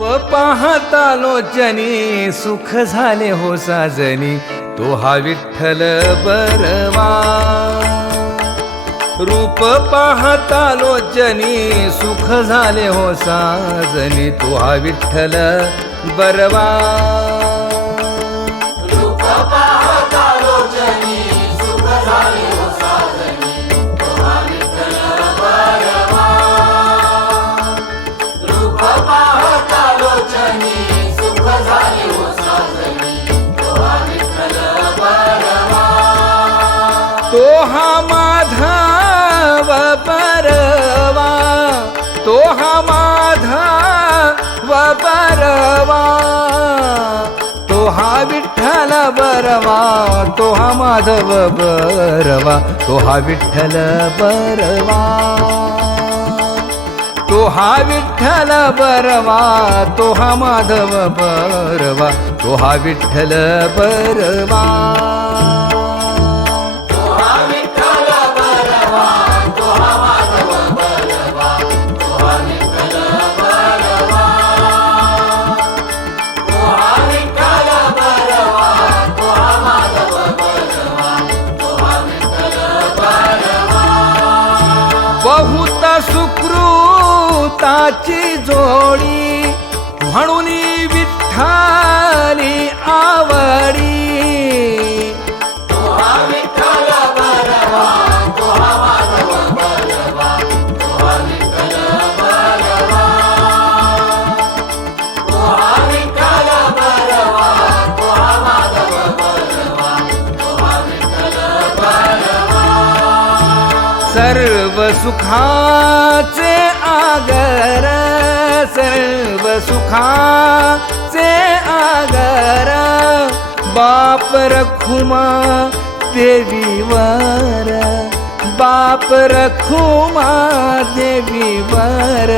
पाहता लोचनी सुख झाले हो साजनी, तो हा विठ्ठल बरवा. रूप पाहता लोचनी सुख झाले हो साजनी, तो हा विठ्ठल बरवा. रूप पाहता लोचनी सुख झाले हो साजनी, तो हा विठ्ठल बरवा. रूप पाहता लोचनी सुख झाले हो साजनी, तो हा विठ्ठल बरवा. तो हा माधव बरवा, तो हा माधव बरवा, तो हा विठ्ठल बरवा, तो हा माधव बरवा, तो हा विठ्ठल बरवा. तो हा विठ्ठल बरवा, तो हा माधव बरवा, तो हा विठ्ठल बरवा. बहुत सुकृताची जोडी, म्हणून विठ्ठली आवडी. तो हा विठ्ठल बरवा, तो हा माधव बरवा, तो हा विठ्ठल बरवा. तो हा विठ्ठल बरवा, तो हा माधव बरवा, तो हा विठ्ठल बरवा. सर्व सुखाचे आगर, सर्व सुखाचे आगर, बाप रखुमा देवीवर, बाप रखुमा देवीवर.